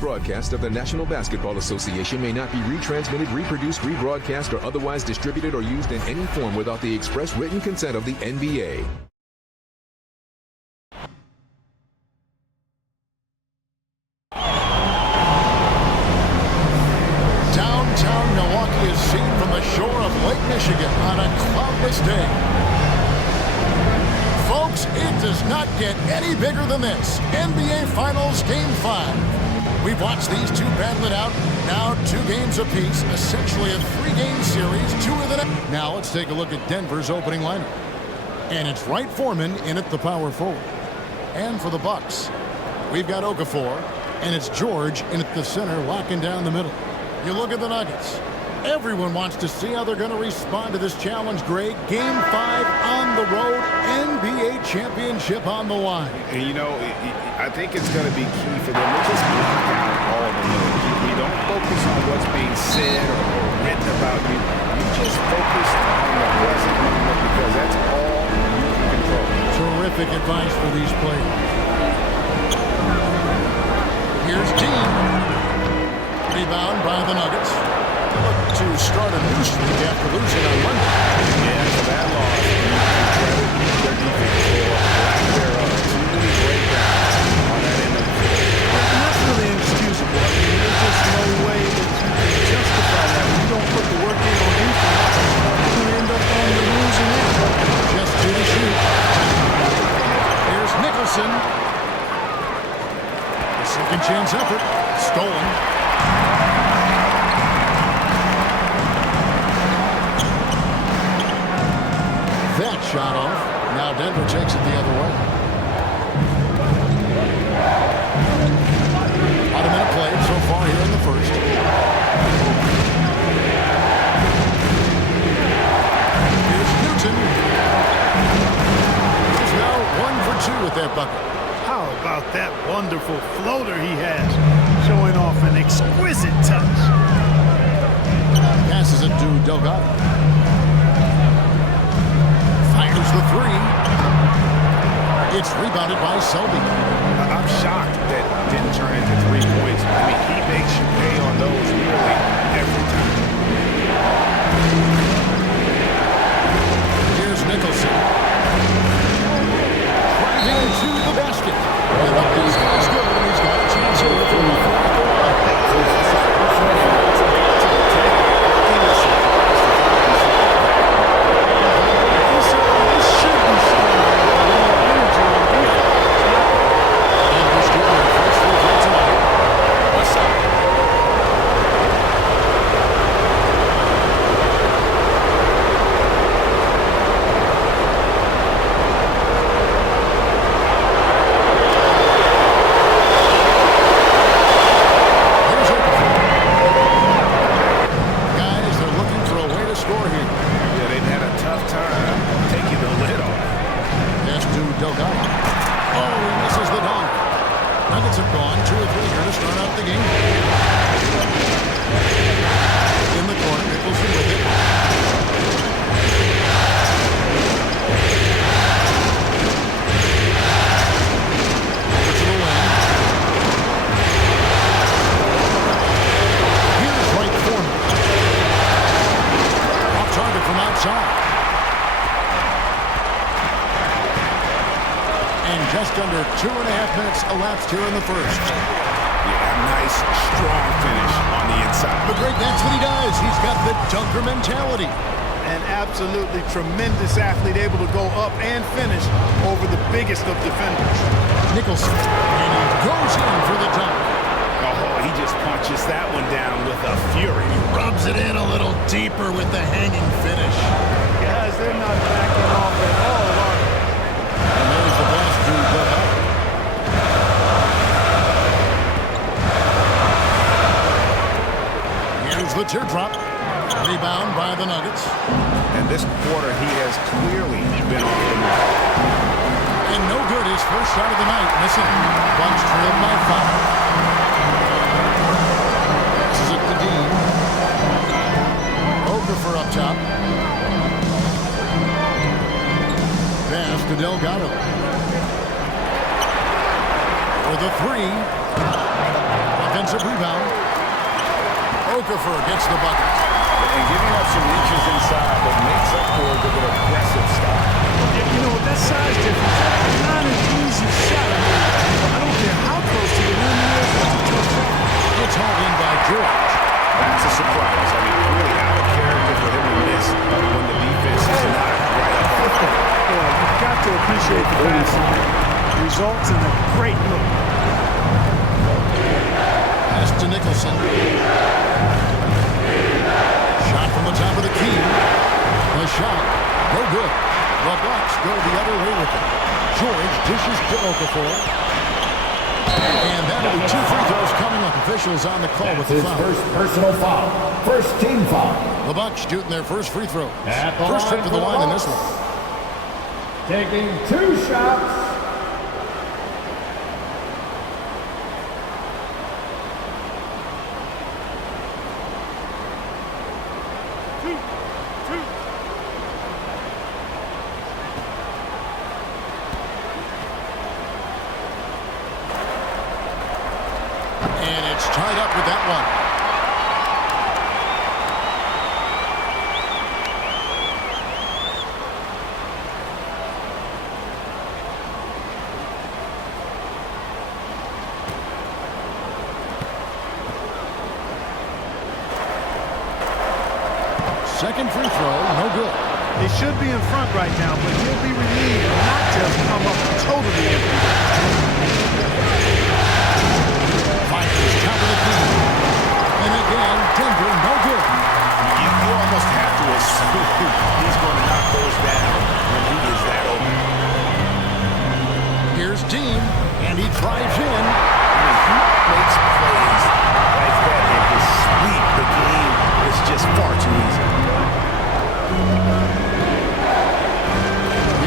broadcast of the National Basketball Association may not be retransmitted, reproduced, rebroadcast, or otherwise distributed or used in any form without the express written consent of the NBA. Downtown Milwaukee is seen from the shore of Lake Michigan on a cloudless day. Folks, it does not get any bigger than this. NBA Finals Game 5. We've watched these two battle it out. Now 2 games apiece, essentially a 3-game series, 2 of the net. Now let's take a look at Denver's opening lineup. And it's Wright Foreman in at the power forward. And for the Bucks, we've got Okafor, and it's George in at the center, locking down the middle. You look at the Nuggets. Everyone wants to see how they're going to respond to this challenge, Greg. Game 5 on the road, NBA championship on the line. And, you know, I think it's going to be key for them to just block out all the noise. You don't focus on what's being said or written about you. You just focus on the present moment because that's all you can control. Terrific advice for these players. Here's Dean. Rebound by the Nuggets. Look to start a new streak after losing on Monday. Yeah, for that loss, you can credit their defense for lack thereof. Too many breakdowns on that end of the field. And that's really inexcusable. I mean, there's just no way that you can justify that. When you don't put the work in on defense, you end up on the losing end. Just to the shoot. Here's Nicholson. A second chance effort. Stolen. That shot off. Now Denver takes it the other way. About a minute played so far here in the first. Here's Newton. He's now 1 for 2 with that bucket. How about that wonderful floater he has, showing off an exquisite touch. Passes it to Delgado. Fires the 3. It's rebounded by Selby. I'm shocked that didn't turn into 3 points. I mean, he makes you pay on those nearly every time. Here's Nicholson. Driving to the basket. And up these guys go, and he's got a chance here from the fourth quarter. Just under 2.5 minutes elapsed here in the first. Yeah, nice, strong finish on the inside. But Greg, that's what he does. He's got the dunker mentality. An absolutely tremendous athlete, able to go up and finish over the biggest of defenders. Nicholson, and he goes in for the dunk. Oh, he just punches that one down with a fury. He rubs it in a little deeper with the hanging finish. Guys, they're not backing off at all, are they? And there's the pass to Delgado. Here's the teardrop. Rebound by the Nuggets. And this quarter, he has clearly been off the mark. And no good. His first shot of the night. Missing. Bucks trailed by 5. This is it to Dean. Okafor up top. Pass to Delgado. For the 3. offensive rebound. Okafor gets the bucket. And giving up some reaches inside, but makes up for it with an aggressive style. You know, with that size difference, that's not an easy shot. I don't care how close to the rim he is. That's a tough shot. It's hauled in by George. That's a surprise. I mean, really out of character for him to miss when the defense is not right up on him. Well, you've got to appreciate the passing. Results in a great look. Pass to Nicholson. Shot from the top of the key. The shot, no good. The Bucks go the other way with it. George dishes to Okafor. And that'll be 2 free throws coming up. Officials on the call with the foul. First personal foul. First team foul. The Bucks shooting their first free throw. At the First trip line to the for line in Bucks. this one. Taking 2 shots. And it's tied up with that one. Second free throw, no good. They should be in front right now, but he'll be relieved not to have come up totally empty. Fires top of the key. And again, Denver, no good. You almost have to assume he's going to knock those down when he is that open. Here's Dean, and he drives in. I mean, he makes plays like that, and his sweep the game is just far too easy.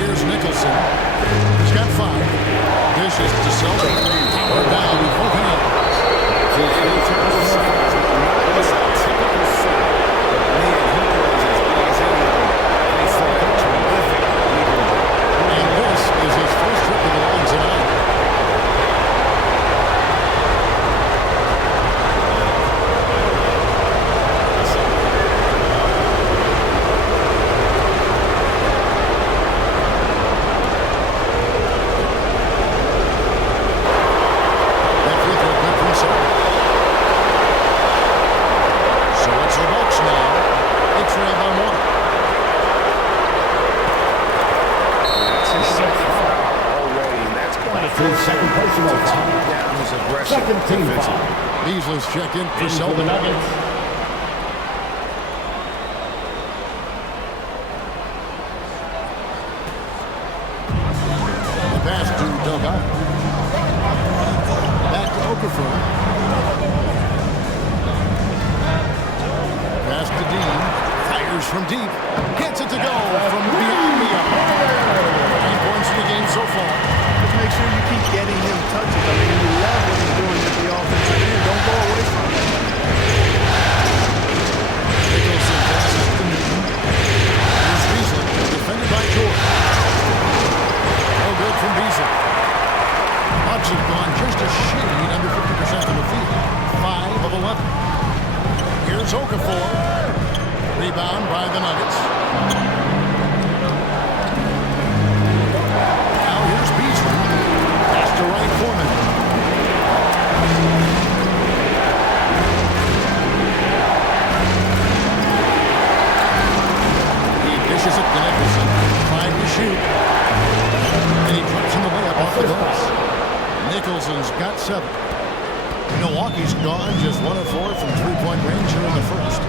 Here's Nicholson. He's got 5. Dishes to Selby. Power down, broken up. And this is his first trip to the line tonight. That free throw good from Selby. So it's the Bucks now. They trail by 1. That's his second foul already, and that's going to force Second him personal to foul. tone down his aggression. Second team defensively. foul. Beasley's checked in for For the Selby. Nuggets. The pass to Delgado. Back to Okafor. Pass to Dean. Fires from deep. Gets it to go from beyond the arc. 9 points in the game so far. Just make sure you keep getting him touches. I mean, you love what he's doing at the offensive end. Don't go away from it. Nicholson passes to Newton. Here's Beasley. Defended by George. No good from Beasley. Bucks have gone just a shade under 50% from the field. 5 of 11. Here's Okafor. Rebound by the Nuggets. Now here's Beasley. Pass to Ryan Foreman. He dishes it to Nicholson. Trying to shoot. And he drops in the layup off the glass. Nicholson's got 7. Milwaukee's gone just 1 of 4 from 3-point range here in the first.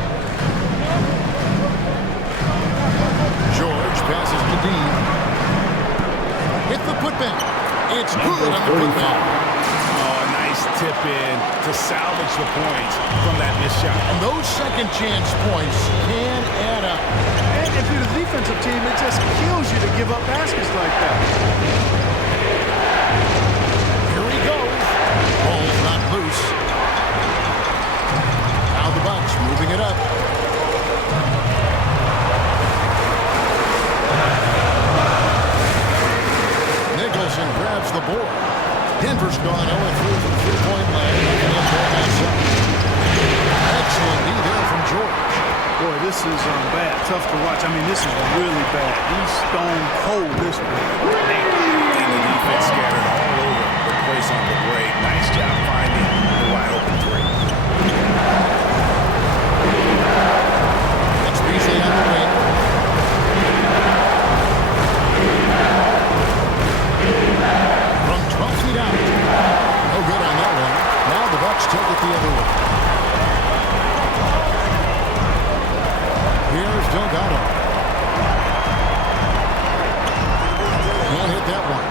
George passes to Dean. Hit the putback. It's good on the putback. Oh, a nice tip in to salvage the points from that missed shot. And those second chance points can add up. And if you're the defensive team, it just kills you to give up baskets like that. Here he goes. Ball's not loose. Now the Bucks moving it up. Nicholson grabs the board. Denver's gone 0-3 from 3-point line. Nothing in there outside. tough to watch. I mean, this is really bad. He's stone cold this one. And the defense scattered all over the place on the break. Nice job finding the wide open three. It's Beasley on the wing. From 12 feet out. No good on that one. Now the Bucks take it the other way. Here's Delgado. Can't hit that one.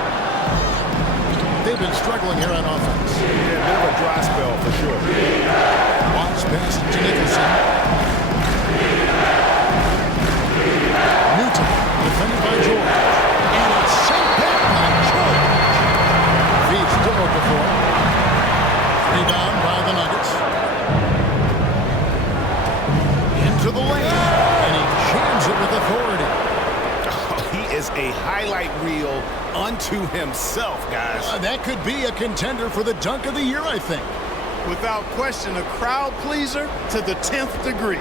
They've been struggling here on offense. Yeah, a bit of a dry spell for sure. Watts pass to Nicholson. Newton, defended by George. And it's sent back by George. Feeds to Okafor. Rebound by the Nuggets. Into the lane. And he jams it with authority. He is a highlight reel unto himself, guys. That could be a contender for the dunk of the year, I think. Without question, a crowd pleaser to the 10th degree.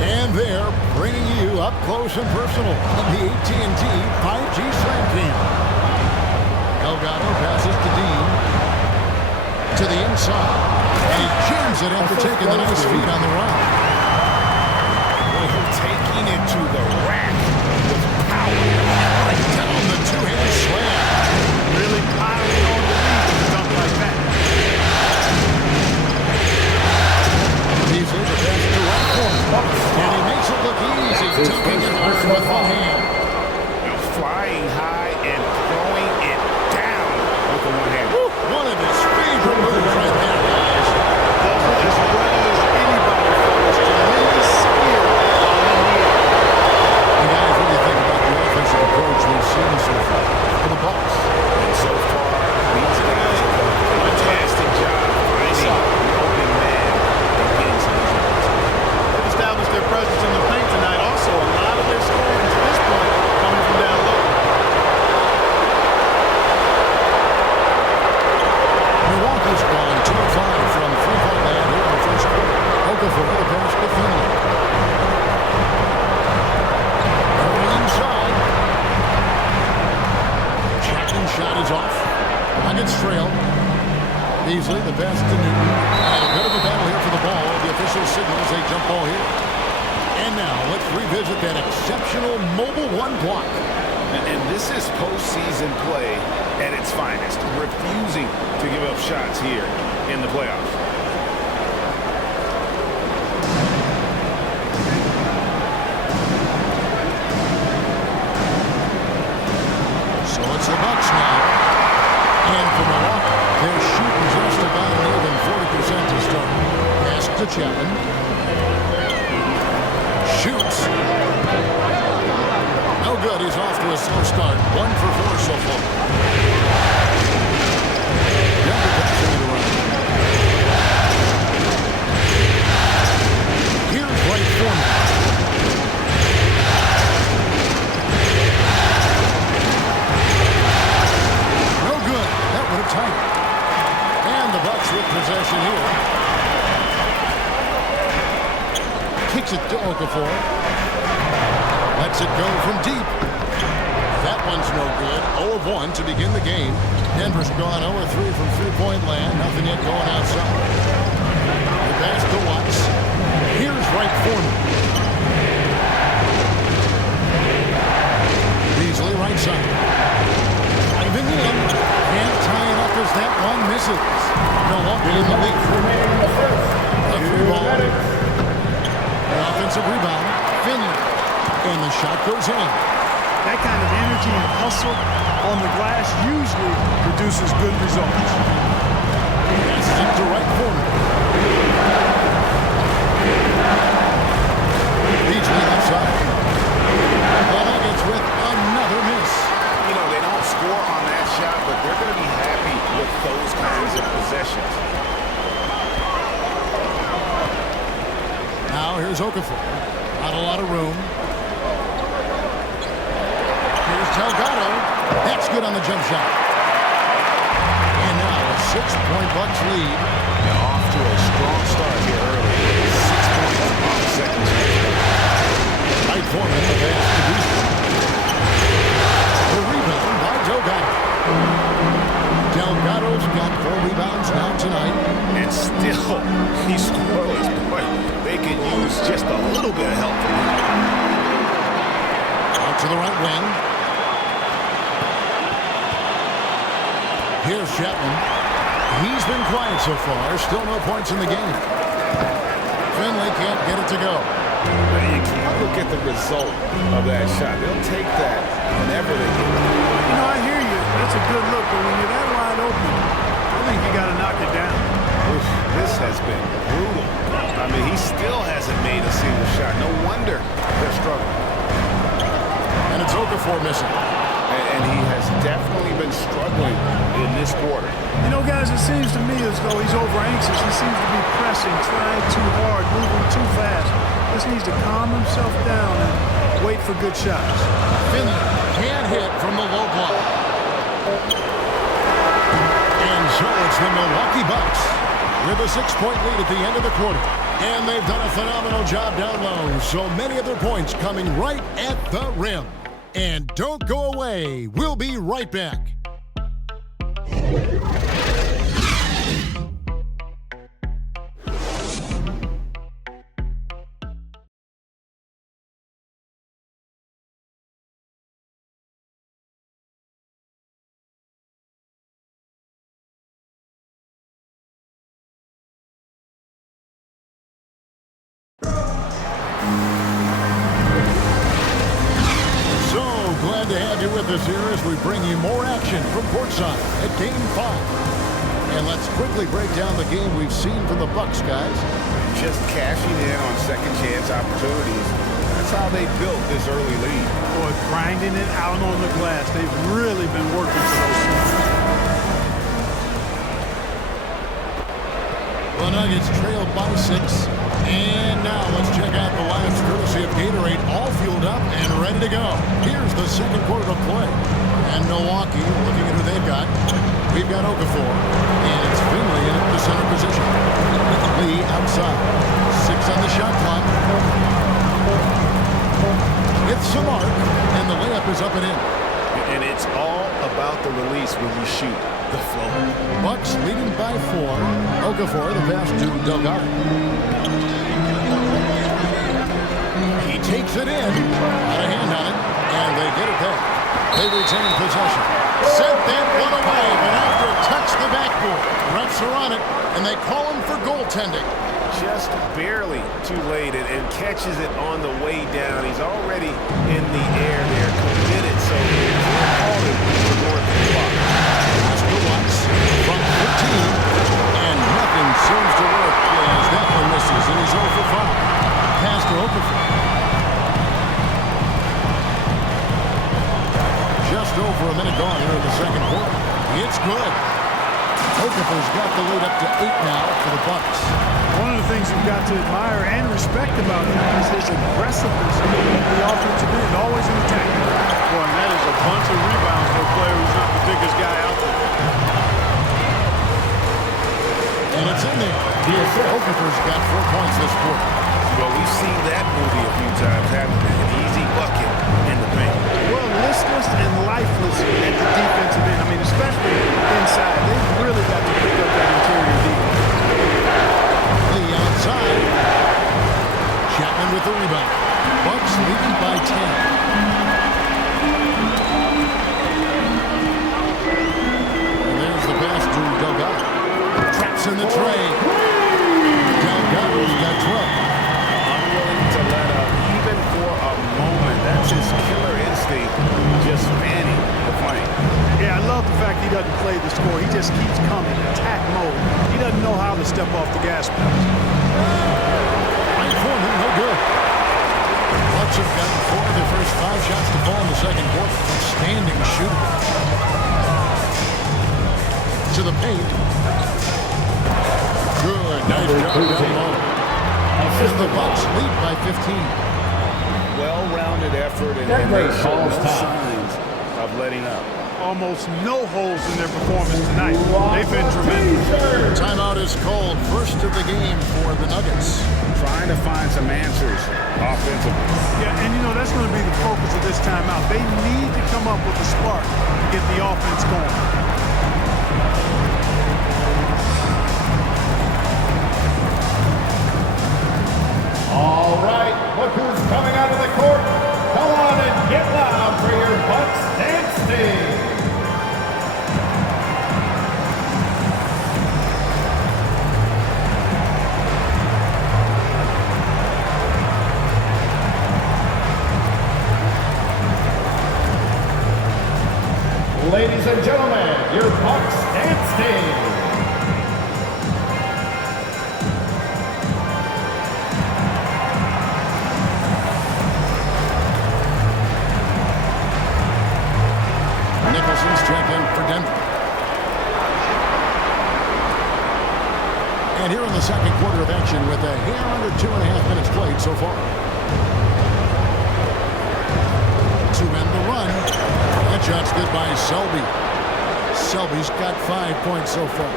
And they're bringing you up close and personal on the AT&T 5G Slam Cam. Delgado passes to Dean. To the inside. And he jams it after taking the nice feed on the run. Taking it to the rack with power. Right down the two-handed slam. Really piling on the lead with a dunk like that. Beasley the pass to right corner. And he makes it look easy, dunking it hard with one hand. Flying high and throwing it down with the one hand. One of his favorite moves right there, guys. Does it as well as anybody, fellas. Tremendous skill while in the air. You guys, what do you think about the offensive approach we've seen so far for the Bucks? And so far, these guys have done a fantastic job finding the open man and getting some easy ones. They've established their presence in the paint tonight. Also, a lot of their scoring to this point coming from down low. Milwaukee's gone 2 of 5 from three-point land here in the first quarter. Okafor with a pass to Finley. Going inside. Chapman's shot is off. Nuggets trail. Beasley, the pass to Newton. And a bit of a battle here for the ball. The official signals a jump ball here. And now let's revisit that exceptional mobile one block. And this is postseason play at its finest, refusing to give up shots here in the playoffs. So it's the Bucks now. And for Milwaukee, they're shooting just about more than 40% to start. Pass to Chapman. Shoots. No good. He's off to a slow start. 1 for 4 so far. Denver passing it around. Here's Wright Foreman. No good. That would have tied it. And the Bucks with possession here. Kicks it to Okafor. Lets it go from deep. That one's no good. 0 of 1 to begin the game. Denver's gone 0 of 3 from three-point land. Nothing yet going outside. The pass to Watts. Here's Wright Foreman. Beasley right side. Driving in. Can't tie it up as that one misses. Milwaukee in the lead. A free ball. An offensive rebound. Finley. And the shot goes in. That kind of energy and hustle on the glass usually produces good results. Passes it to right corner. Beasley left side. The Nuggets with another miss. You know, they don't score on that shot, but they're going to be happy with those kinds of possessions. Now here's Okafor. Not a lot of room. Here's Delgado. That's good on the jump shot. And now a 6-point Bucks lead. They're off to a strong start here early. 6 points on the second chance. Right for Oh, he's scoreless, boy. They could use just a little bit of help from him. Out to the right wing. Here's Chapman. He's been quiet so far. Still no points in the game. Finley can't get it to go. But you can't look at the result of that shot. They'll take that whenever they get it. You know, I hear you. That's a good look, but when you're that wide open, I think you got to knock it down. Oof, this has been brutal. I mean, he still hasn't made a single shot. No wonder they're struggling. And it's Okafor missing. And he has definitely been struggling in this quarter. You know, guys, it seems to me as though he's over-anxious. He seems to be pressing, trying too hard, moving too fast. Just needs to calm himself down and wait for good shots. Finley can't hit from the low block. And so it's the Milwaukee Bucks with a 6-point lead at the end of the quarter. And they've done a phenomenal job down low. So many of their points coming right at the rim. And don't go away. We'll be right back. Glad to have you with us here as we bring you more action from courtside at Game 5. And let's quickly break down the game we've seen from the Bucks, guys. Just cashing in on second chance opportunities. That's how they built this early lead. Boy, grinding it out on the glass. They've really been working for those shots. The Nuggets trailed by 6. And now let's check out the lines courtesy of Gatorade, all fueled up and ready to go. Here's the second quarter of play. And Milwaukee, looking at who they've got. We've got Okafor, and it's Finley in the center position. Lee outside. 6 on the shot clock. It's Samart, and the layup is up and in. And it's all about the release when you shoot the flow. Bucks leading by 4. Okafor, the pass to Delgado. He takes it in. Got a hand on it, and they get it back. They retain possession. Sent that one away, but after it touched the backboard, refs are on it, and they call him for goaltending. Just barely too late and catches it on the way down. He's already in the air there, committed, so he's called it for more than the clock. Oscar Watts from 15, and nothing seems to work as that one misses, and he's 0 for 5. Pass to Okafor. Just over a minute gone here in the second quarter. It's good. Okafor's got the lead up to 8 now for the Bucks. One of the things you've got to admire and respect about him is his aggressiveness in the offensive end, always in attack. Boy, and that is a bunch of rebounds for a player who's not the biggest guy out there. And it's in there. Okafor's got 4 points this quarter. Well, we've seen that movie a few times, haven't we? An easy bucket in the paint. Well, listless and lifeless at the defensive end. I mean, especially inside. They've really got to pick up that interior defense. Lee outside. Chapman with the rebound. Bucks leading by 10. And there's the pass to Delgado. Traps in the tray. Delgado's got 12. Unwilling to let up even for a moment. That's his killer instinct, just fanning the flame. Yeah, I love the fact he doesn't play the score. He just keeps coming, attack mode. He doesn't know how to step off the gas pedal. Right for him, no good. Bucks have gotten 4 of their first 5 shots to fall in the second quarter. Standing shooter. To the paint. Good, nice job down low. As the Bucks lead by 15. Well-rounded effort, and they show no signs of letting up. Almost no holes in their performance tonight. They've been tremendous. Timeout is called. First of the game for the Nuggets. Trying to find some answers offensively. Yeah, and you know, that's going to be the focus of this timeout. They need to come up with a spark to get the offense going. Cousins check in for Denver. And here in the second quarter of action with a hair under 2.5 minutes played so far. To end the run. That shot's good by Selby. Selby's got 5 points so far.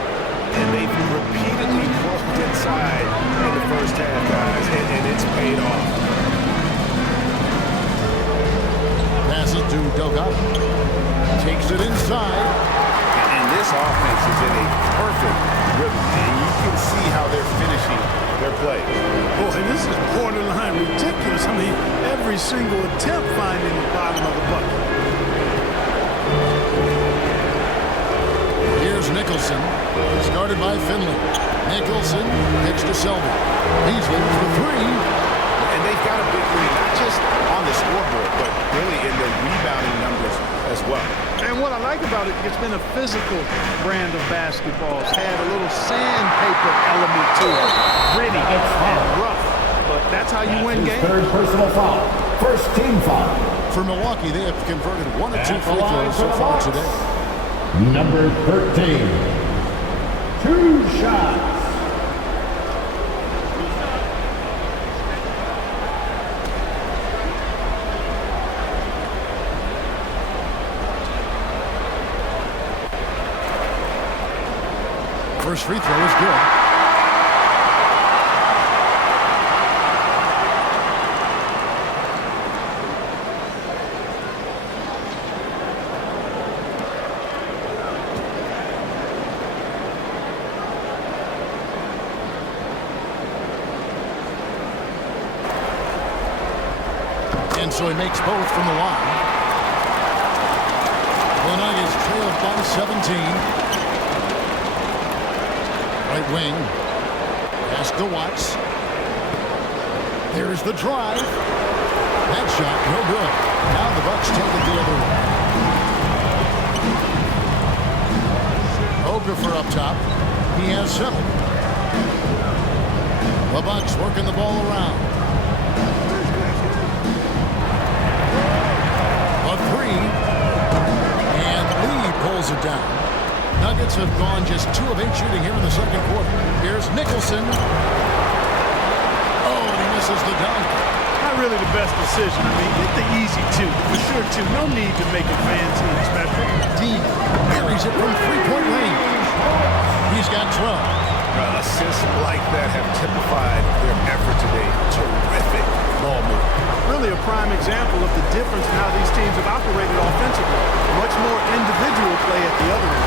And they've repeatedly closed inside in the first half, guys, and it's paid off. Passes to Delgado. Takes it inside. And this offense is in a perfect rhythm, and you can see how they're finishing their play. Boy, this is borderline ridiculous. I mean, every single attempt finding the bottom of the bucket. Here's Nicholson, started by Finley. Nicholson pitch to Selby. Beasley for three. And they've got a big lead, not just on the scoreboard, but really in the rebounding numbers as well. And what I like about it, it's been a physical brand of basketball. It's had a little sandpaper element to it. Gritty and rough. But that's how you win games. Third personal foul. First team foul. For Milwaukee, they have converted 1 of 2 free throws so far today. Number 13. 2 shots. First free throw is good. And so he makes both from the line. The Nuggets trailed by 17. Right wing. Pass to Watts. There's the drive. That shot, no good. Now the Bucks take it the other way. Okafor up top. He has 7. The Bucks working the ball around. A 3. And Lee pulls it down. Nuggets have gone just 2 of 8 shooting here in the second quarter. Here's Nicholson. Oh, and he misses the dunk. Not really the best decision. I mean, get the easy 2. For sure, 2. No need to make it fancy and special. Dean buries it from 3-point range. He's got 12. Assists like that have typified their effort today. Terrific ball move. Really a prime example of the difference in how these teams have operated offensively. Much more individual play at the other end.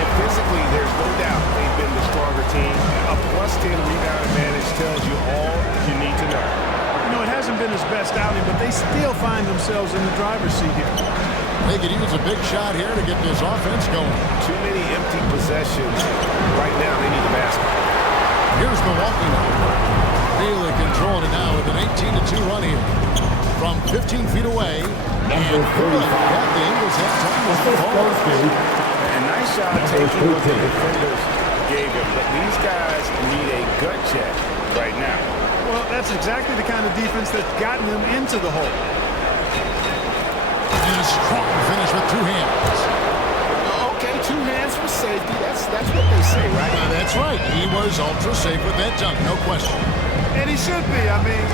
And physically, there's no doubt they've been the stronger team. A +10 rebound advantage tells you all you need to know. You know, it hasn't been his best outing, but they still find themselves in the driver's seat here. They could use a big shot here to get this offense going. Too many empty possessions. Right now, they need the basket. Here's Milwaukee now. Really controlling it now with an 18-2 run here. From 15 feet away. And good. Yeah, the Eagles have time with the ball. And nice shot taking what the defenders gave him. But these guys need a gut check right now. Well, that's exactly the kind of defense that's gotten them into the hole. And a strong finish with 2 hands. Okay, 2 hands for safety. That's what they say, right? That's right. He was ultra safe with that dunk, no question. And he should be. I mean,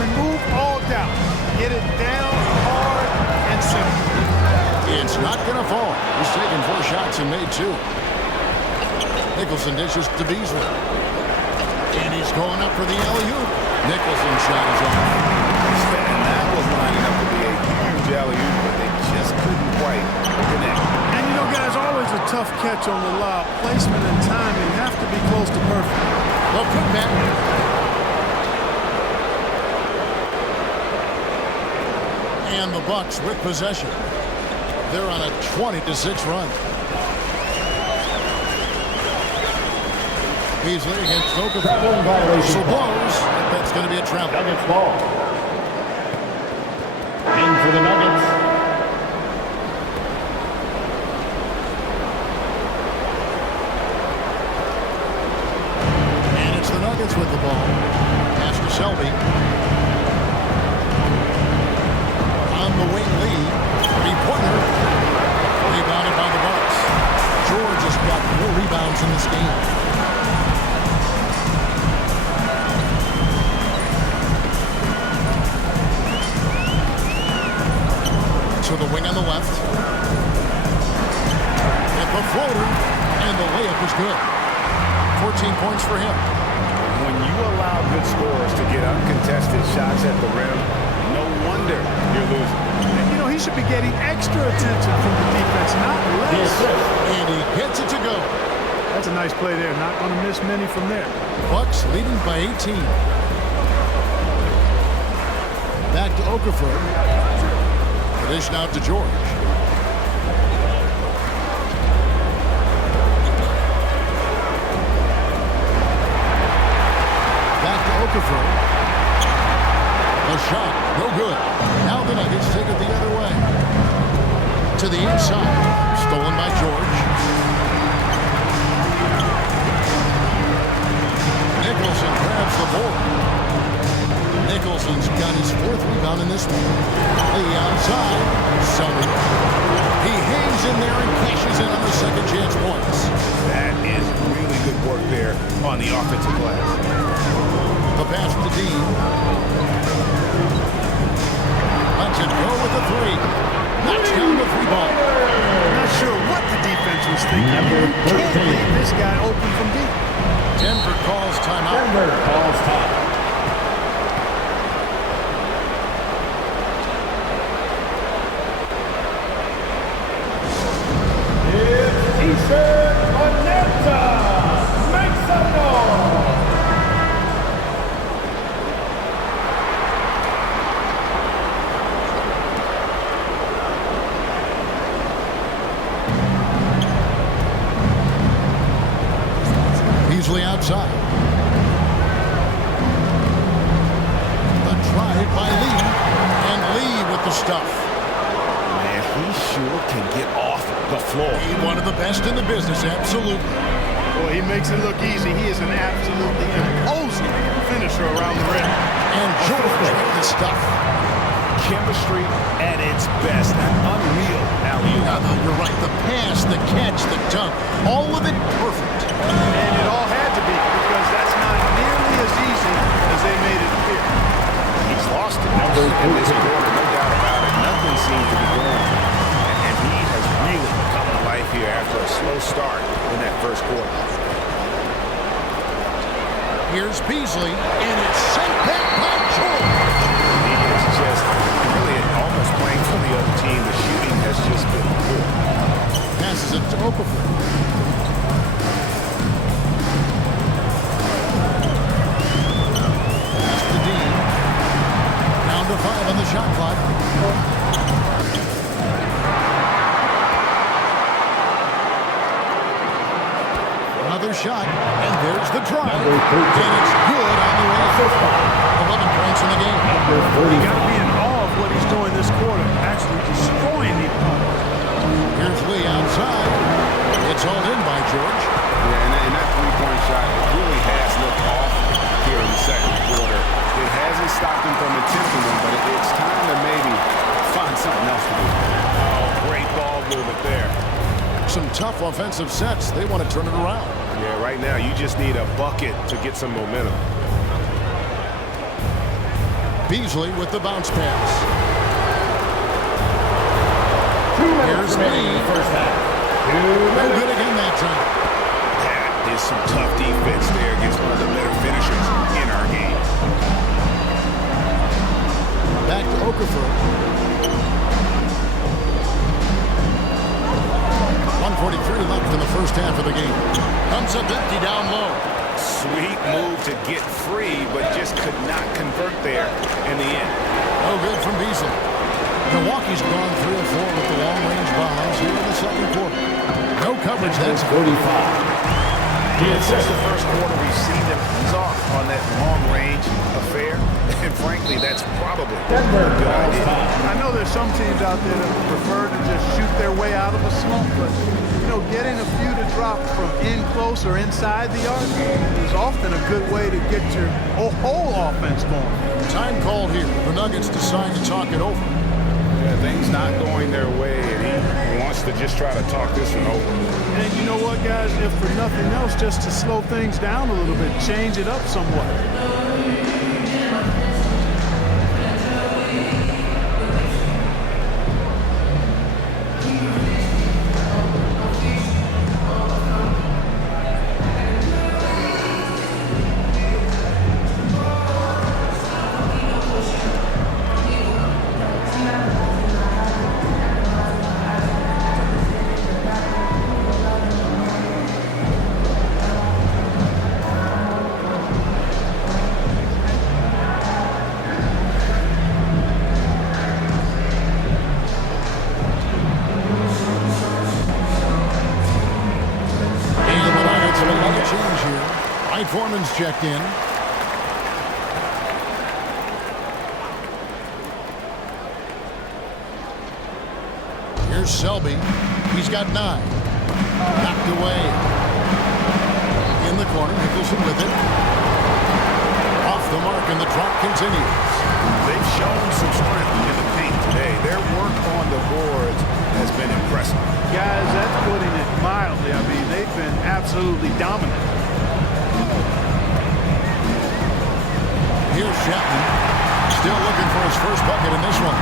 remove all doubt. Get it down hard and simple. It's not going to fall. He's taken 4 shots and made 2. Nicholson dishes to Beasley. And he's going up for the alley-oop. Nicholson's shot is off. And that was lining up to be a huge alley-oop, but they just couldn't quite connect. And you know, guys, always a tough catch on the lob. Placement and timing have to be close to perfect. Well, good man. And the Bucks with possession. They're on a 20-6 run. Beasley against Okafor. Traveling violation. Whistle blows. That's going to be a travel. Nuggets ball. In for the Nuggets. And it's the Nuggets with the ball. Pass to Selby. On the wing lead. 3-pointer. Rebounded by the Bucks. George has got 4 rebounds in this game. To the wing on the left. And the floater. And the layup is good. 14 points for him. When you allow good scorers to get uncontested shots at the rim, no wonder you're losing. And, you know, he should be getting extra attention from the defense, not less. And he gets it to go. That's a nice play there. Not going to miss many from there. Bucks leading by 18. Back to Okafor. Dish out to George. Back to Okafor. A shot, no good. Now the Nuggets take it the other way. To the inside, stolen by George. Nicholson grabs the board. Nicholson's got his 4th rebound in this one. The outside, Sully. He hangs in there and cashes in on the second chance points. That is really good work there on the offensive glass. The pass to Dean. Lets it go with the 3. Knocks down the 3 ball. Not sure what the defense was thinking. You can't leave this guy open from deep. Denver calls timeout. Denver calls time. Beasley outside. The drive by Lee. And Lee with the stuff. Man, he sure can get off the floor. He's one of the best in the business, absolutely. Boy, he makes it look easy. He is an absolutely imposing finisher around the rim. And George with the stuff. Chemistry at its best. An unreal alley-oop. Now, you're right. The pass, the catch, the dunk, all of it perfect. And it all had to be, because that's not nearly as easy as they made it appear. He's lost it in this quarter, no doubt about it. Nothing seems to be going. And he has really come to life here after a slow start in that first quarter. Here's Beasley, and it's sent back by George. He is just really almost playing for the other team. The shooting has just been poor. Passes it to Okafor. Pass to Dean. Down to 5 on the shot clock. Another shot, and there's the drive. And it's good on the way. 11 points in the game. You got to be in awe of what he's doing this quarter, actually destroying the opponent. Here's Lee outside. It's hauled in by George. Yeah, and that three-point shot really has looked off here in the second quarter. It hasn't stopped him from attempting them, but it's time to maybe find something else to do. Oh, great ball movement there. Some tough offensive sets. They want to turn it around. Yeah, right now you just need a bucket to get some momentum. Beasley with the bounce pass. Here's Lee. No good again that time. That is some tough defense there against one of the better finishers in our game. Back to Okafor. 1:43 left in the first half of the game. Comes up empty down low. Sweet move to get free, but just could not convert there in the end. No good from Beasley. Milwaukee's gone 3 of 4 with the long-range bombs here in the second quarter. No coverage. That's 45. Since the first quarter, we've seen them ease off on that long-range affair, and frankly, that's probably a good idea. I know there's some teams out there that prefer to just shoot their way out of a slump, but, you know, getting a few to drop from in close or inside the arc is often a good way to get your whole offense going. time called here. The Nuggets decide to talk it over. Yeah, things not going their way, and he wants to just try to talk this one over. And you know what, guys? If for nothing else, just to slow things down a little bit, change it up somewhat. Foreman's checked in. Here's Selby. He's got 9. Knocked away. In the corner, Nicholson with it. Off the mark, and the drop continues. They've shown some strength in the paint today. Their work on the boards has been impressive. Guys, that's putting it mildly. I mean, they've been absolutely dominant. Here's Chapman, still looking for his first bucket in this one.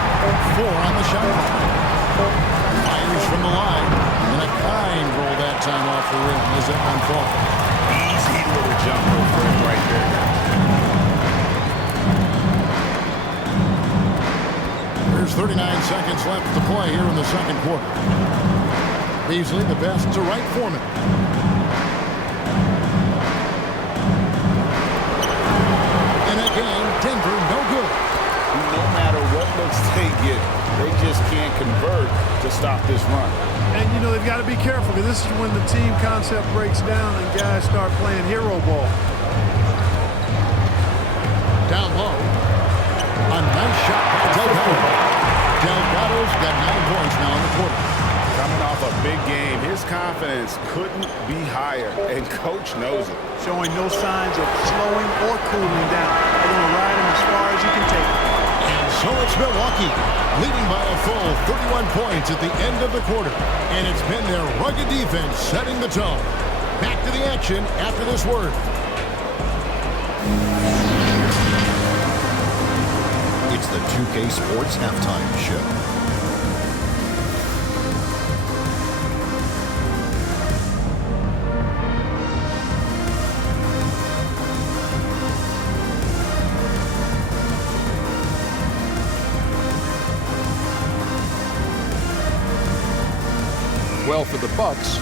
4 on the shot clock. Fires from the line, and a kind roll that time off the rim as that one falls. Easy little jumper for him right there. There's 39 seconds left to play here in the second quarter. Beasley, the best to right Foreman. Denver, no good. No matter what looks they get, they just can't convert to stop this run. And, you know, they've got to be careful because this is when the team concept breaks down and guys start playing hero ball. Down low. A nice shot by Delgado. Delgado's got 9 points now in the quarter. Coming off a big game, his confidence couldn't be higher, and Coach knows it. Showing no signs of slowing or cooling down. They're going to ride him as far as you can take him. And so it's Milwaukee, leading by a full 31 points at the end of the quarter. And it's been their rugged defense setting the tone. Back to the action after this word. It's the 2K Sports Halftime Show. Well, for the Bucks,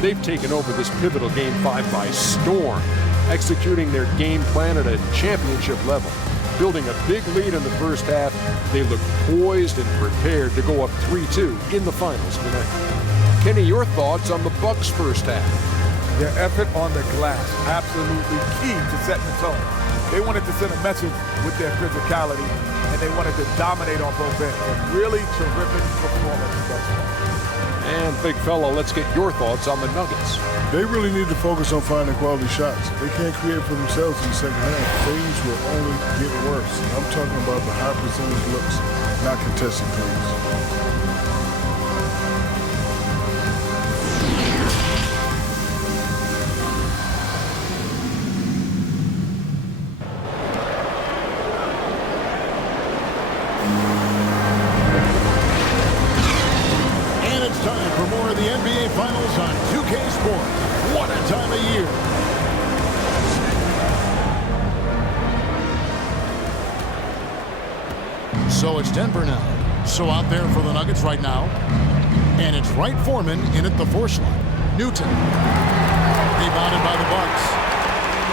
they've taken over this pivotal Game 5 by storm, executing their game plan at a championship level. Building a big lead in the first half, they look poised and prepared to go up 3-2 in the finals tonight. Kenny, your thoughts on the Bucks' first half? Their effort on the glass, absolutely key to setting the tone. They wanted to send a message with their physicality, and they wanted to dominate on both ends. A really terrific performance thus far. And big fella, let's get your thoughts on the Nuggets. They really need to focus on finding quality shots. They can't create for themselves in the second half. Things will only get worse. I'm talking about the high percentage looks, not contested things. Time for more of the NBA Finals on 2K Sports. What a time of year. So it's Denver now. So out there for the Nuggets right now. And it's Wright Foreman in at the force line. Newton. Rebounded by the Bucks.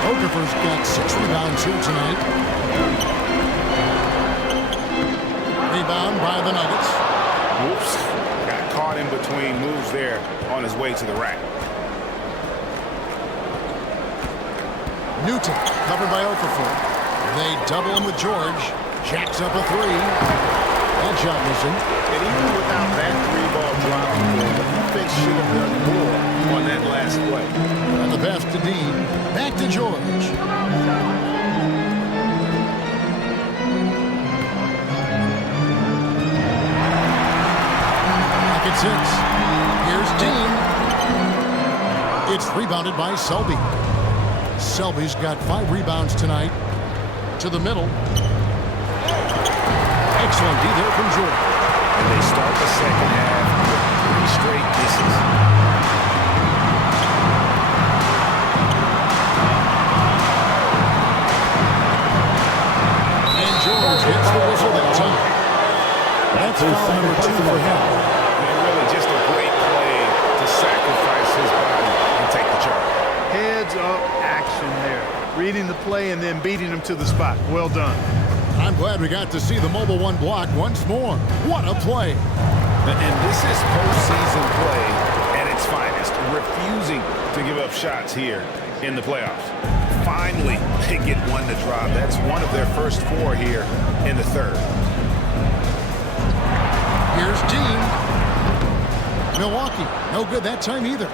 Okafor's got 6 rebounds here tonight. Rebound by the Nuggets. Whoops. Caught in between moves there on his way to the rack. Newton, covered by Okafor. They double him with George. Jacks up a 3. That shot missing. And even without that 3-ball drop, the defense should have done more on that last play. And the pass to Dean. Back to George. It's rebounded by Selby. Selby's got 5 rebounds tonight. To the middle. Excellent D there from Jordan. And they start the second half with 3 straight misses. And George hits the whistle that time. That's foul number 2 for him. And really just a great play to sacrifice his body and take the charge. Heads-up action there. Reading the play and then beating him to the spot. Well done. I'm glad we got to see the Mobile One block once more. What a play. And this is postseason play at its finest. Refusing to give up shots here in the playoffs. Finally, they get one to drop. That's one of their first 4 here in the third. Here's Dean. Milwaukee, no good that time either.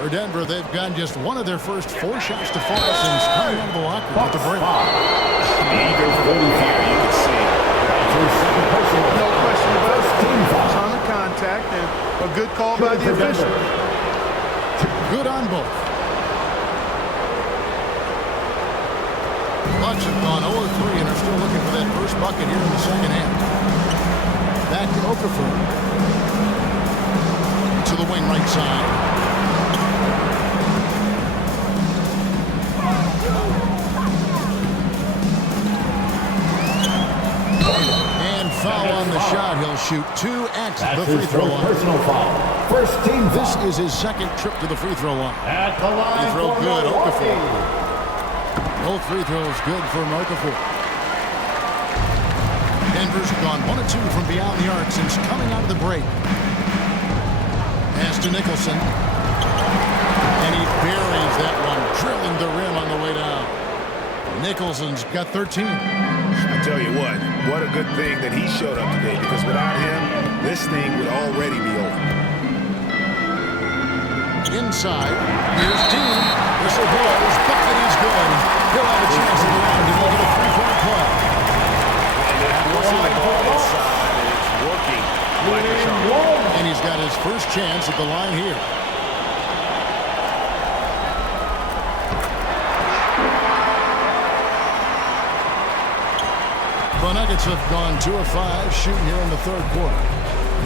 For Denver, they've gotten just one of their first 4 shots to fall since coming out of the locker room at the break. Even from here, you can see. No question about it. A ton of contact and a good call by the official. Good on both. Bucks have gone 0-3 and are still looking for that first bucket here in the second half. Back to Okafor. To the wing right side. Foul on the shot. He'll shoot 2 at the free throw line. Personal foul. First team foul. This is his second trip to the free throw line. At the line. Free throw good. Okafor. Both free throws good for Okafor. Denver's gone 1 of 2 from beyond the arc since coming out of the break. Pass to Nicholson. And he buries that one, drilling the rim on the way down. Nicholson's got 13. I tell you what a good thing that he showed up today, because without him, this thing would already be over. Inside, here's Dean. Whistle blows, bucket is good. He'll have a chance at the line to make it a 3-point play. And they're forcing the ball inside, and it's working like a charm. And he's got his first chance at the line here. The Nuggets have gone 2 of 5 shooting here in the third quarter.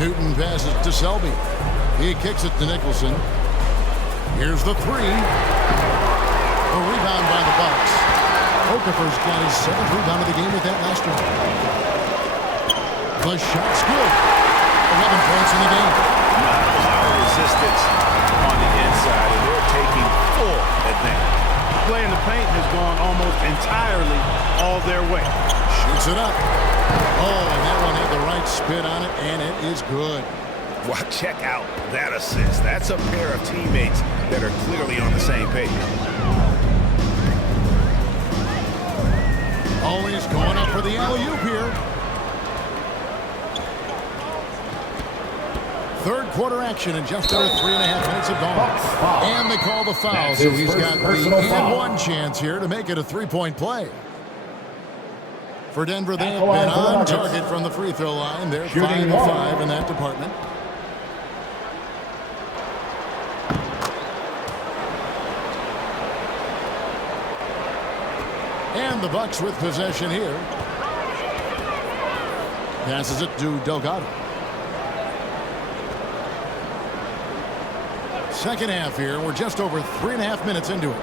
Newton passes to Selby. He kicks it to Nicholson. Here's the 3. A rebound by the Bucks. Okafor's got his 7th rebound of the game with that last one. The shot's good. 11 points in the game. Power resistance on the inside, and they're taking full advantage. Play in the paint has gone almost entirely all their way. Shoots it up. Oh, and that one had the right spin on it, and it is good. Well, check out that assist. That's a pair of teammates that are clearly on the same page. Always going up for the alley-oop here. Third quarter action, and just under 3.5 minutes have gone. And they call the foul, so he's got the and-one chance here to make it a 3-point play. For Denver, they have been on target from the free throw line. They're 5 of 5 in that department. And the Bucks with possession here. Passes it to Delgado. Second half here. We're just over 3.5 minutes into it.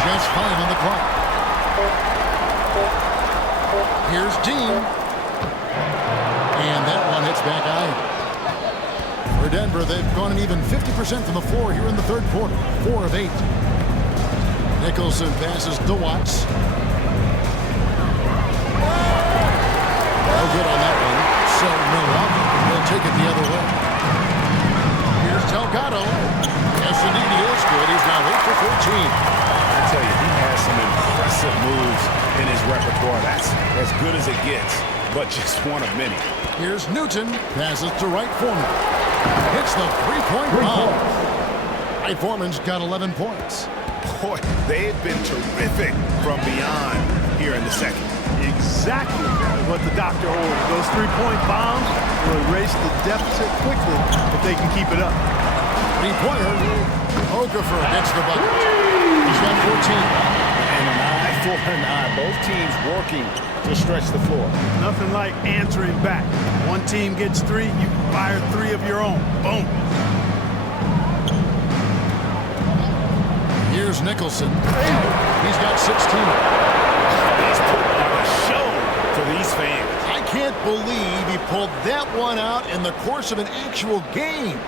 Just 5 on the clock. Here's Dean. And that one hits back iron. For Denver, they've gone an even 50% from the floor here in the third quarter. 4 of 8. Nicholson passes to Watts. No good on that one. So Milwaukee will take it the other way. Here's Delgado. Yes, indeed, he is good. He's now 8 for 14. I tell you, he has some impressive moves in his repertoire. That's as good as it gets, but just one of many. Here's Newton. Passes to Wright Foreman. Hits the 3-point bomb. Wright Foreman's got 11 points. Boy, they've been terrific from beyond here in the second. Exactly what the doctor ordered. Those 3-point bombs will erase the deficit quickly if they can keep it up. Three-pointer. Okafor gets the bucket. He's got 14. And an eye for an eye. Both teams working to stretch the floor. Nothing like answering back. One team gets 3, you fire 3 of your own. Boom. Here's Nicholson. He's got 16. He's putting on a show for these fans. I can't believe he pulled that one out in the course of an actual game.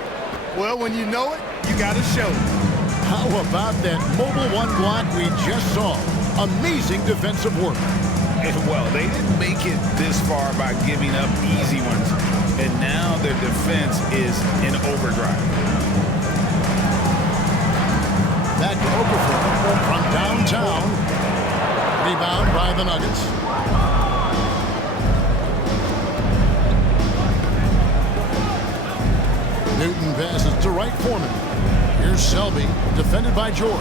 Well, when you know it, you got to show it. How about that mobile one block we just saw? Amazing defensive work. Well, they didn't make it this far by giving up easy ones, and now their defense is in overdrive. Back to Okafor from downtown. Rebound by the Nuggets. Newton passes to Wright Foreman. Here's Selby, defended by George.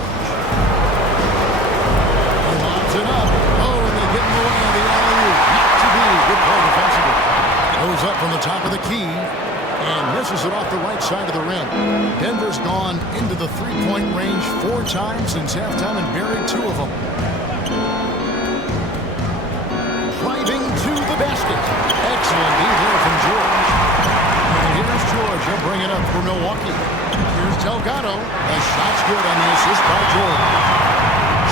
He lobs it up. Oh, and they get in the way of the alley-oop. Not to be. Good play defensively. Goes up from the top of the key and misses it off the right side of the rim. Denver's gone into the three-point range 4 times since halftime and buried 2 of them. Driving to the basket. Excellent D there from George. And here's George. He'll bring it up for Milwaukee. Here's Delgado. The shot's good on the assist by George.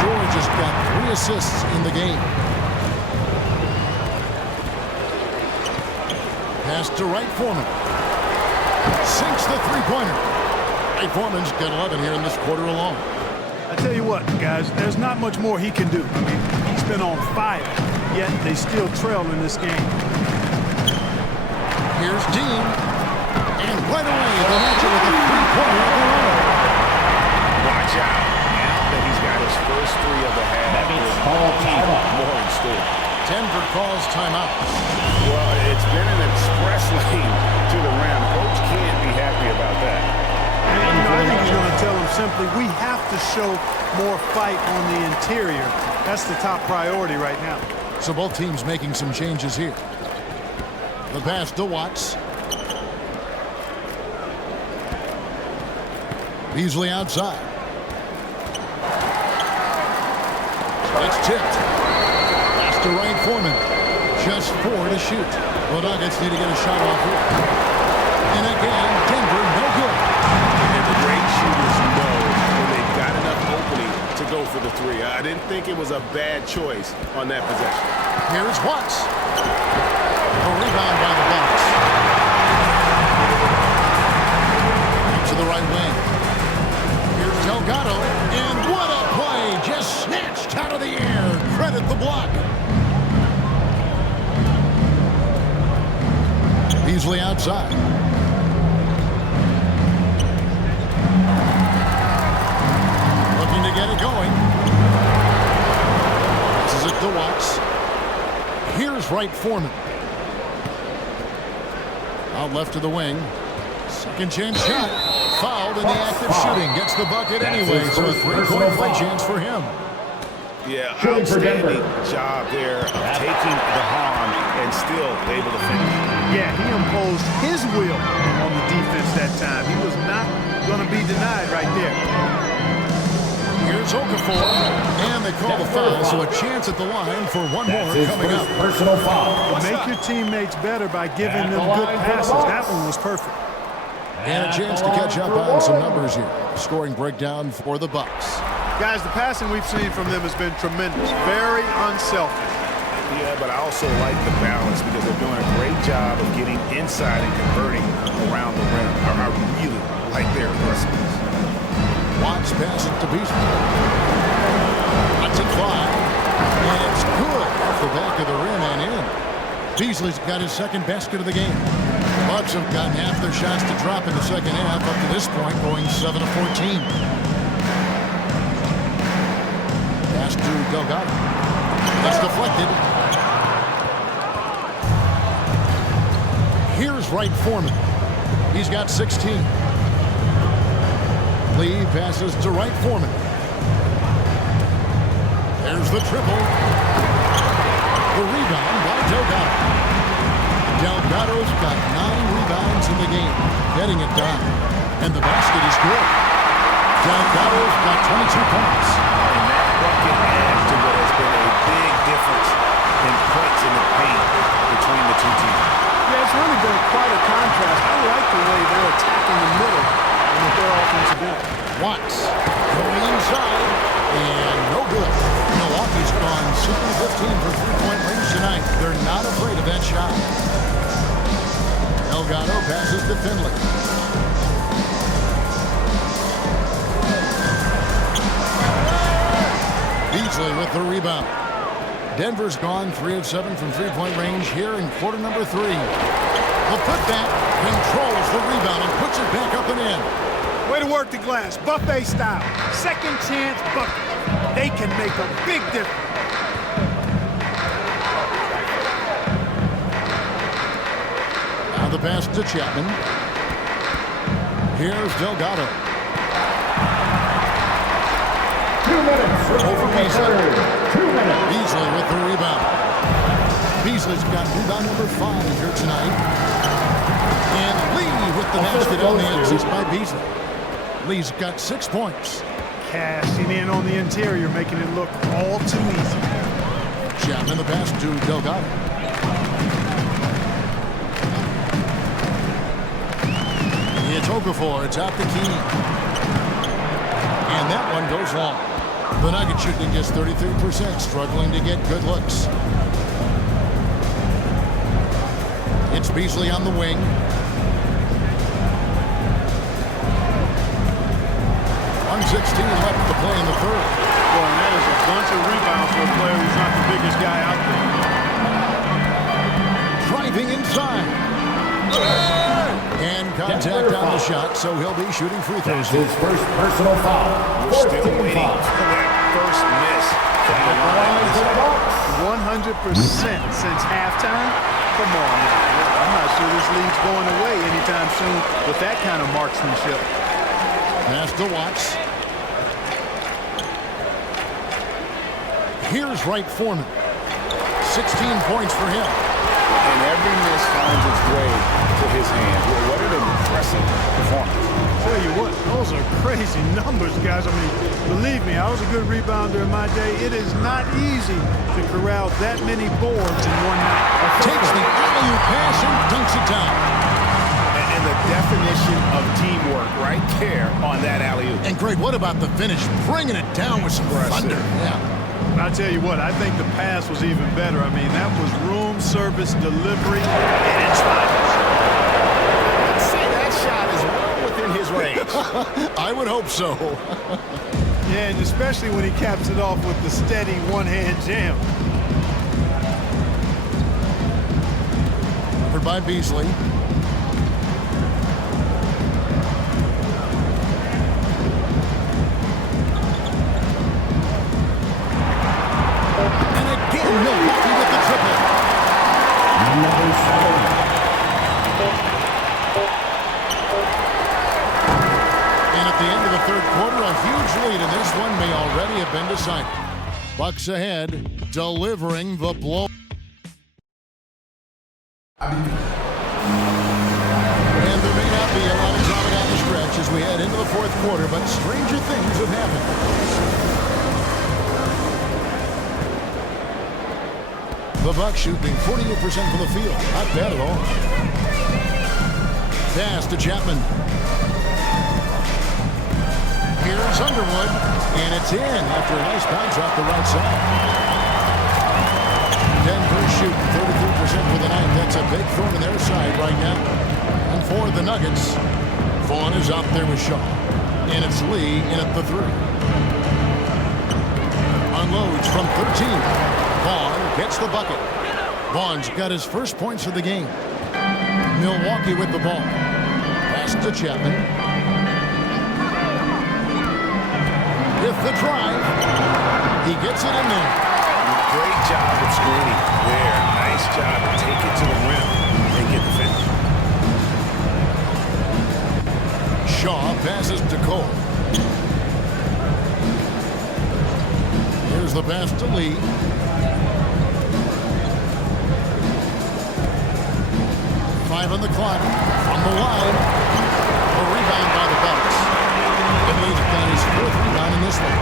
George has got 3 assists in the game. Pass to Wright Foreman. Sinks the three-pointer. Wright Foreman's got 11 here in this quarter alone. I tell you what, guys, there's not much more he can do. I mean, he's been on fire, yet they still trail in this game. Here's Dean. And right away, they'll match it with a three-pointer of their own. Watch out. Now that he's got his first 3 of the half, more in store. Denver calls timeout. Well, it's been an express lane to the rim. Coach can't be happy about that. I think he's going to tell them simply, we have to show more fight on the interior. That's the top priority right now. So both teams making some changes here. The pass to Watts. Beasley outside. It's tipped. Pass to Wright Foreman. Just 4 to shoot. The Nuggets need to get a shot off here. And again, Denver no good. And the great shooters know when they've got enough opening to go for the 3. I didn't think it was a bad choice on that possession. Here's Watts. A rebound by the Bucks. To the right wing. Here's Delgado. And what a play. Just snatched out of the air. Credit the block. Beasley outside. Looking to get it going. This is it to Watts. Here's Wright Foreman. Out left to the wing. Second chance shot. Fouled in the act of shooting. Gets the bucket anyway, so a 3-point play chance for him. Yeah, outstanding job there of taking the harm and still able to finish. Yeah, he imposed his will on the defense that time. He was not going to be denied right there. Here's Okafor, and they call the foul, so a chance at the line for one more coming up. Personal foul. Make your teammates better by giving them good passes. That one was perfect. And a chance to catch up on some numbers here. Scoring breakdown for the Bucks. Guys, the passing we've seen from them has been tremendous. Very unselfish. Yeah, but I also like the balance because they're doing a great job of getting inside and converting around the rim. I really like their aggressiveness. Watts pass it to Beasley. Lets it fly. And it's good off the back of the rim and in. Beasley's got his second basket of the game. Bucks have gotten half their shots to drop in the second half up to this point, going 7 of 14. Pass to Delgado. That's deflected. Here's Wright Foreman. He's got 16. Lee passes to Wright Foreman. There's the triple. The rebound by Delgado. Delgado's got 9 rebounds in the game, getting it done. And the basket is good. Delgado's got 22 points. And that bucket adds to what has been a big difference in points in the paint between the two teams. Yeah, it's really been quite a contrast. I like the way they're attacking the middle and with their offensive end. Watts going inside, and no good. Milwaukee's gone 7-15 for three-point range tonight. They're not afraid of that shot. Delgado passes to Finley. Beasley with the rebound. Denver's gone 3 of 7 from three-point range here in quarter number 3. The putback controls the rebound and puts it back up and in. Way to work the glass, buffet style. Second chance bucket. They can make a big difference. Now the pass to Chapman. Here's Delgado. 2 minutes. Over Beasley. 2 minutes. Beasley with the rebound. Beasley's got rebound number 5 here tonight. And Lee with the basket on the assist by Beasley. Lee's got 6 points. Cashing in on the interior, making it look all too easy. Chapman the pass to Delgado. It's Okafor. It's out to Keeney. And that one goes long. The Nuggets shooting just 33%, struggling to get good looks. It's Beasley on the wing. 1:16 left to play in the third. Boy, and that is a bunch of rebounds for a player who's not the biggest guy out there. Driving inside. And contact on the shot, so he'll be shooting free throws. His first personal foul. We're still waiting for that first miss from the line. 100% since halftime. Come on, man. I'm not sure this league's going away anytime soon with that kind of marksmanship. Pass to Watts. Here's Wright Foreman. 16 points for him. And every miss finds its way to his hands. Well, what an impressive performance. Tell you what, those are crazy numbers, guys. I mean, believe me, I was a good rebounder in my day. It is not easy to corral that many boards in one night. Takes the alley-oop pass and dunks it down. And the definition of teamwork right there on that alley-oop. And Greg, what about the finish? Bringing it down with some thunder. Yeah. I tell you what, I think the pass was even better. I mean, that was room service delivery at its finest. I'd say that shot is well within his range. I would hope so. Yeah, and especially when he caps it off with the steady one-hand jam. Covered by Beasley. Milwaukee with the triple. Number 7. And at the end of the third quarter, a huge lead, and this one may already have been decided. Bucks ahead, delivering the blow. And there may not be a lot of drama down the stretch as we head into the fourth quarter, but stranger things have happened. The Bucks shooting 48% from the field. Not bad at all. Pass to Chapman. Here's Underwood. And it's in after a nice bounce off the right side. Denver shooting 33% for the night. That's a big thorn in their side right now. And for the Nuggets, Vaughn is out there with Shaw. And it's Lee in at the 3. Unloads from 13. Vaughn gets the bucket. Vaughn's got his first points of the game. Milwaukee with the ball. Pass to Chapman. With the drive. He gets it in there. Great job of screening there. Nice job to take it to the rim and get the finish. Shaw passes to Cole. Here's the pass to Lee. 5 on the clock. From the line. A rebound by the Bucks. Finley's got his 4th rebound in this one.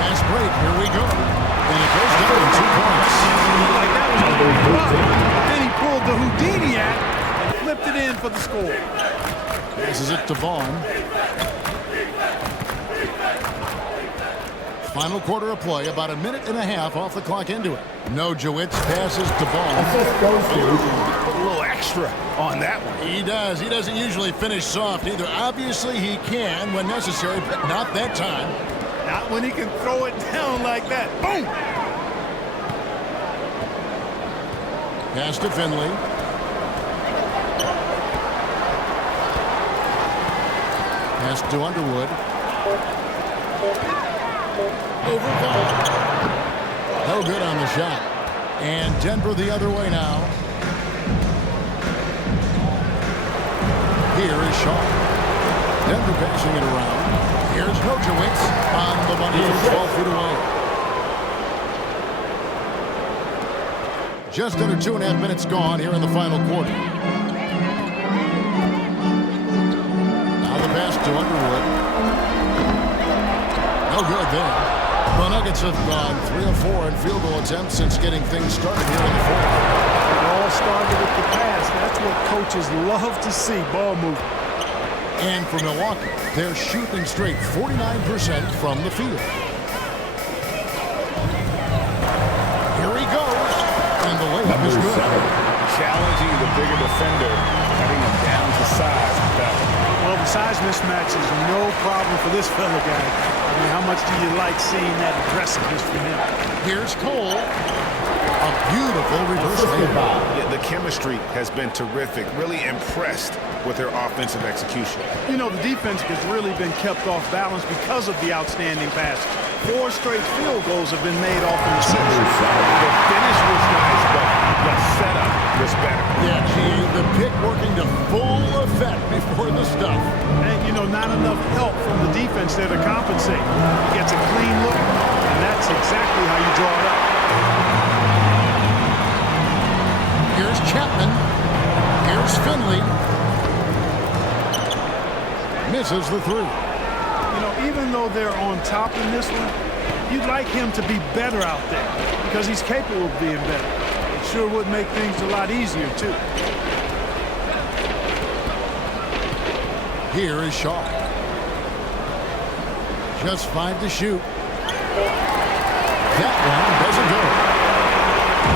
Fast break. Here we go. And it goes down to 2 points. Like that was going to be rough. Then he pulled the Houdini act and flipped it in for the score. Passes it to Vaughn. Final quarter of play, about a minute and a half off the clock into it. Nojewicz passes to Vaughn. Assist goes to A little extra on that one. He does. He doesn't usually finish soft either. Obviously, he can when necessary, but not that time. Not when he can throw it down like that. Boom! Pass to Finley. Pass to Underwood. Over Vaughn. No good on the shot. And Denver the other way now. Here is Shaw. Denver passing it around. Here's Nojewicz on the money from 12 feet away. Just under 2.5 minutes gone here in the final quarter. Now the pass to Underwood. No good there. The Nuggets have gone 3 of 4 in field goal attempts since getting things started here in the fourth. It all started with the pass. That's what coaches love to see, ball movement. And for Milwaukee, they're shooting straight 49% from the field. Here he goes. And the layup is good. Challenging the bigger defender, cutting him down to size with that one. Well, the size mismatch is no problem for this fella guy. I mean, how much do you like seeing that aggressiveness from him? Here's Cole. A beautiful reverse layup. Yeah, the chemistry has been terrific. Really impressed with their offensive execution. You know, the defense has really been kept off balance because of the outstanding pass. 4 straight field goals have been made off in the season. The finish was nice, but the setup was better. Yeah, the pick working to full effect before the stuff. And, you know, not enough help from the defense there to compensate. He gets a clean look, and that's exactly how you draw it up. Here's Chapman. Here's Finley. Misses the 3. You know, even though they're on top in this one, you'd like him to be better out there because he's capable of being better. It sure would make things a lot easier, too. Here is Shaw. Just 5 to shoot. That one doesn't go.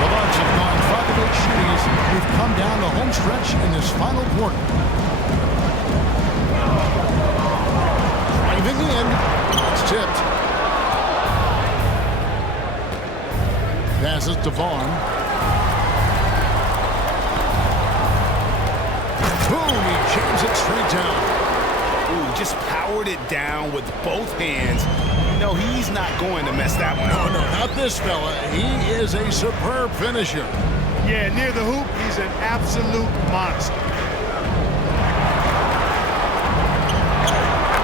The Bucks have gone 5 of 8 shooting as we've come down the home stretch in this final quarter. Driving in. It's tipped. Passes to Vaughn. Boom! He jams it straight down. Ooh, just powered it down with both hands. No, he's not going to mess that one No, up. no, not this fella. He is a superb finisher. Yeah, near the hoop, he's an absolute monster.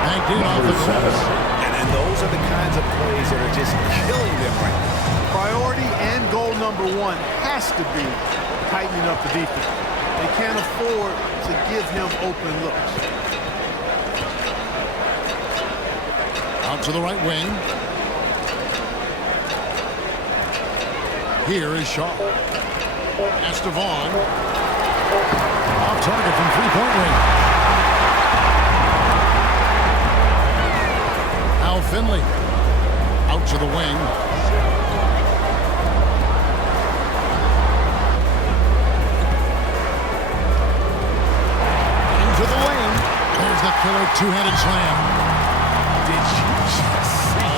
Banked in off the glass. And those are the kinds of plays that are just killing them right now. Priority and goal number 1 has to be tightening up the defense. They can't afford to give him open looks. Out to the right wing. Here is Shaw. Pass to Vaughn. Off target from three-point range. Now Finley. Out to the wing. Into the lane. There's the killer two-handed slam. Did you just see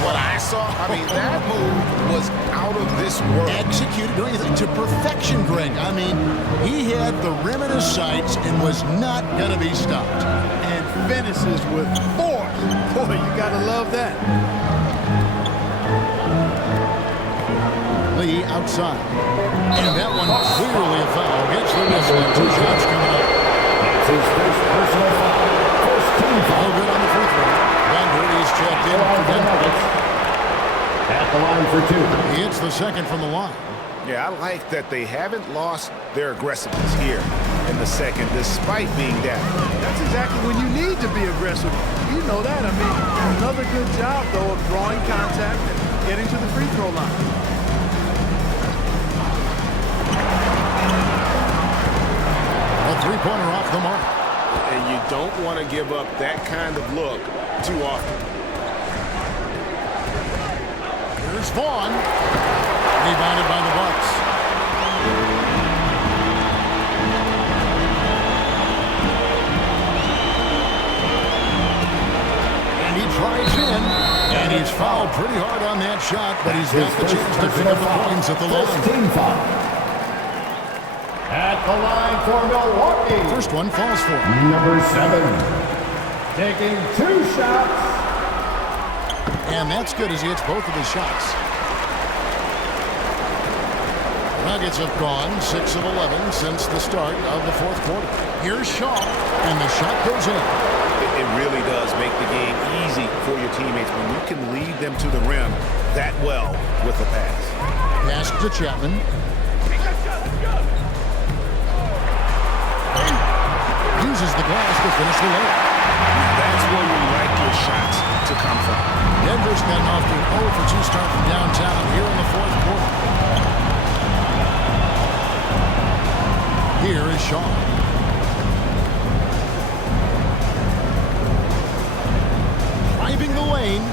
what I saw? I mean, that move was out of this world. Executed, don't you think, to perfection, Greg. I mean, he had the rim in his sights and was not going to be stopped. And finishes with force. Boy, you got to love that. Lee outside. And that one clearly a foul. Gets the whistle. 2 shots coming up. That's his first personal foul. First team foul. All good on the free throw. Van Derdy's checked in for The them. Nuggets. At the line for two. He hits the second from the line. Yeah, I like that they haven't lost their aggressiveness here in the second, despite being down. That's exactly when you need to be aggressive. You know that. I mean, another good job, though, of drawing contact and getting to the free throw line. A three-pointer off the mark. And you don't want to give up that kind of look too often. Here's Vaughn. Rebounded by the Bucks. And he drives in. And he's fouled pretty hard on that shot, but he's got the chance to pick up the points at the line. Team foul. At the line for Milwaukee. First one falls for him. Number 7. Taking 2 shots. And that's good as he hits both of his shots. Nuggets have gone 6 of 11 since the start of the fourth quarter. Here's Shaw, and the shot goes in. It really does make the game easy for your teammates when you can lead them to the rim that well with a pass. Pass to Chapman. Uses the glass to finish the layup. That's where you like your shots to come from. Denver's gotten off to an 0 for 2 start from downtown here in the fourth quarter. Here is Shaw. Driving the lane.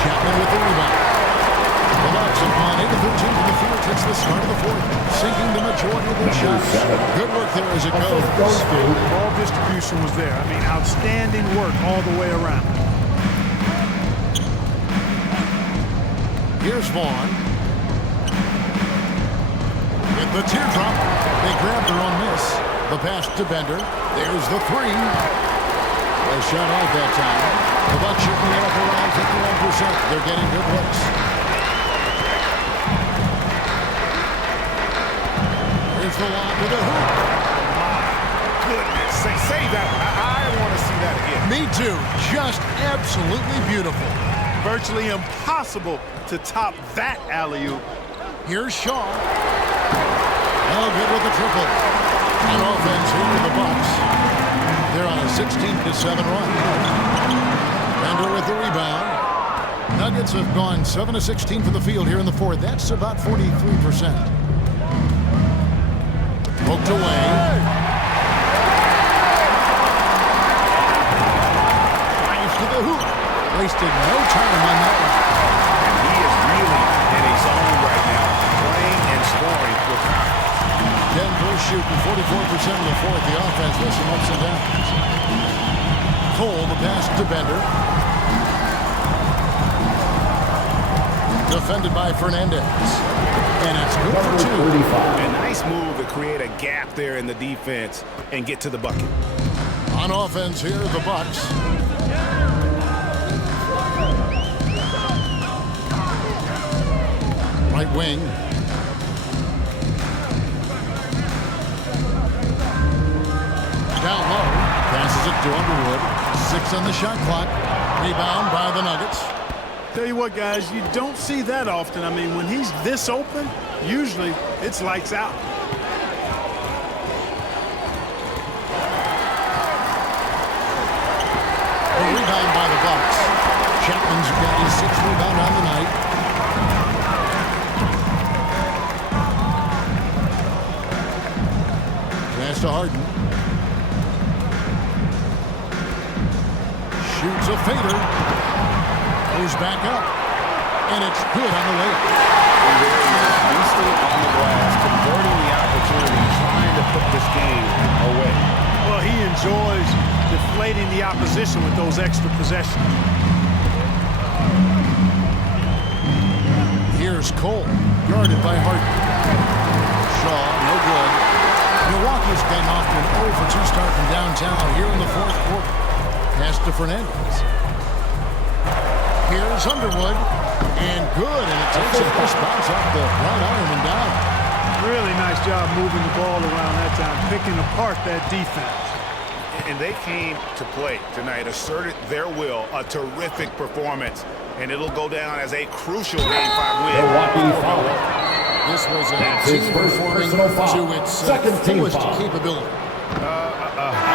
Chapman with the rebound. The Bucks have gone 8 of 13 from the field since the start of the fourth, sinking the majority of their shots. Good work there as it goes. Ball distribution was there. I mean, outstanding work all the way around. Here's Vaughn. With the teardrop, they grab their own miss. The pass to Bender. There's the three. A shot off that time. The Bucks shooting it up around 51%. They're getting good looks. Here's the lob to the hoop. Goodness, say that. I want to see that again. Me too. Just absolutely beautiful. Virtually impossible to top that alley-oop. Here's Shaw. Oh, good with the triple. On offense here with the Bucks. They're on a 16-7 run. Bender with the rebound. Nuggets have gone 7 of 16 for the field here in the fourth. That's about 43%. Poked away. Drives to the hoop. Wasted no time on that one. And he is really in a zone right now, playing and scoring with confidence. Denver shooting 44% of the fourth. The offense with some ups and downs. Cole, the pass to Bender. Defended by Fernandez. And it's good for 2. A nice move to create a gap there in the defense and get to the bucket. On offense here, the Bucks. Right wing. Down low. Passes it to Underwood. 6 on the shot clock. Rebound by the Nuggets. Tell you what, guys, you don't see that often. I mean, when he's this open, usually it's lights out. A rebound by the Bucks. Chapman's got his 6th rebound on the night. Pass to Harden. Shoots a fader. Goes back up. And it's good on the layup. Beastly on the glass, converting the opportunity, trying to put this game away. Well, he enjoys deflating the opposition with those extra possessions. Here's Cole, guarded by Harden. Shaw, no good. Milwaukee's gotten off to an 0 for 2 start from downtown here in the fourth quarter. Pass to Fernandez. Here's Underwood, and good, and it takes a first bounce off the right arm and down. Really nice job moving the ball around that time, picking apart that defense. And they came to play tonight, asserted their will, a terrific performance. And it'll go down as a crucial Game 5 win. This was a team performing to its fullest capability.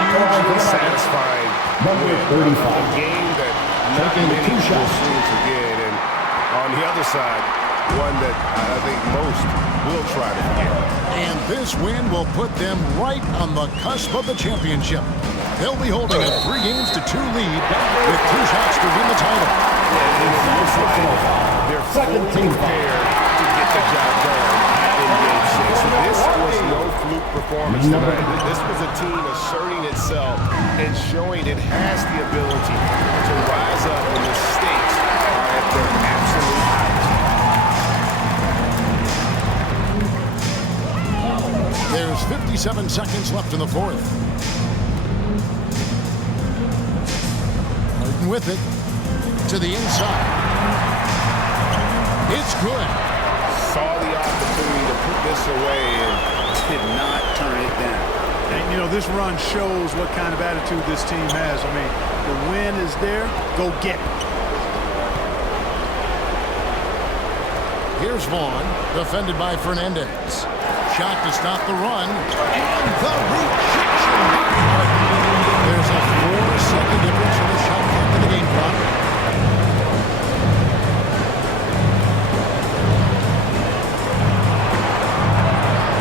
Hugely satisfying win. A game that not many will soon forget. And on the other side, one that I think most will try to forget. And this win will put them right on the cusp of the championship. They'll be holding a 3-2 lead with 2 shots to win the title. They're fully prepared to get the job done in Game 6. This was no fluke performance tonight. This was a team asserting itself and showing it has the ability to rise up when the stakes are at their absolute highest. There's 57 seconds left in the fourth. Harden with it to the inside. It's good. Saw the opportunity to put this away and did not turn it down. And, you know, this run shows what kind of attitude this team has. I mean, the win is there. Go get it. Here's Vaughn, defended by Fernandez. Shot to stop the run. And the rejection by Harden. There's a 4-second difference in the shot clock to the game clock.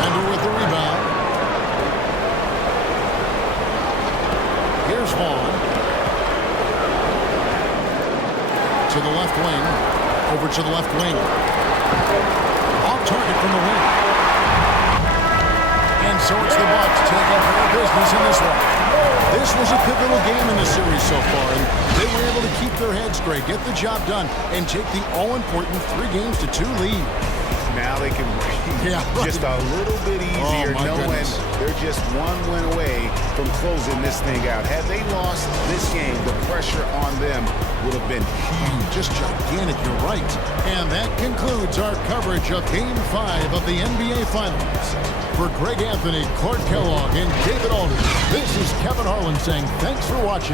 Under with the rebound. Here's Vaughn. To the left wing. Over to the left wing. Off target from the wing. And so it's the Bucks taking care of business in this one. This was a pivotal game in the series so far, and they were able to keep their heads straight, get the job done, and take the all-important 3-2 lead. Now they can breathe just a little bit easier, knowing they're just one win away from closing this thing out. Had they lost this game, the pressure on them would have been huge. Just gigantic, you're right. And that concludes our coverage of Game 5 of the NBA Finals. For Greg Anthony, Clark Kellogg, and David Aldridge, this is Kevin Harlan saying thanks for watching.